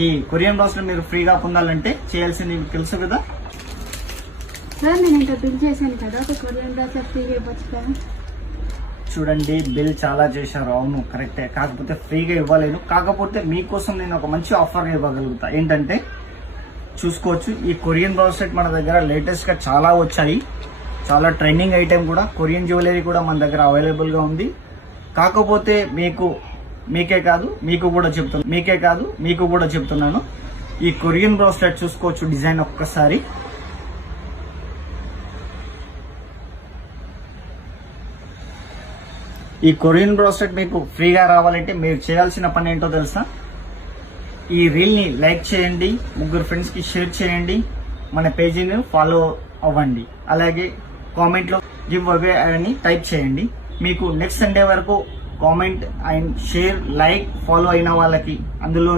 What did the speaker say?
ఈ Korean bracelet మీరు ఫ్రీగా పొందాలంటే చేయాల్సింది మీకు తెలుసు కదా. సార్ నేను ఇంకా బిల్ చేశాను కదా, ఒక కొరియన్ బ్రాస్లెట్ ఫ్రీగా ఇవ్వచ్చు కదా. చూడండి బిల్ చాలా చేశారు, అవును కరెక్టే, కాకపోతే ఫ్రీగా ఇవ్వలేను. కాకపోతే మీకోసం నేను ఒక మంచి ఆఫర్ ఇవ్వగలుగుతా. ఏంటంటే చూసుకోవచ్చు, ఈ కొరియన్ బ్రాస్లెట్ మన దగ్గర లేటెస్ట్ గా చాలా వచ్చాయి, చాలా ట్రెండింగ్ ఐటెం కూడా. కొరియన్ జ్యువెలరీ కూడా మన దగ్గర అవైలబుల్ గా ఉంది. కాకపోతే మీకే కాదు మీకు కూడా చెప్తున్నాను, ఈ కొరియన్ బ్రాస్లెట్ చూసుకోవచ్చు డిజైన్ ఒక్కసారి. ఈ కొరియన్ బ్రాస్లెట్ మీకు ఫ్రీగా రావాలంటే మీరు చేయాల్సిన పని ఏంటో తెలుసా? ఈ రీల్ ని లైక్ చేయండి, 3 ఫ్రెండ్స్ కి షేర్ చేయండి, మన పేజీని ఫాలో అవ్వండి, అలాగే కామెంట్ లో గివ్ అవే అని టైప్ చేయండి. మీకు నెక్స్ట్ సండే వరకు comment and share, like, follow అయిన వాళ్ళకి అందులో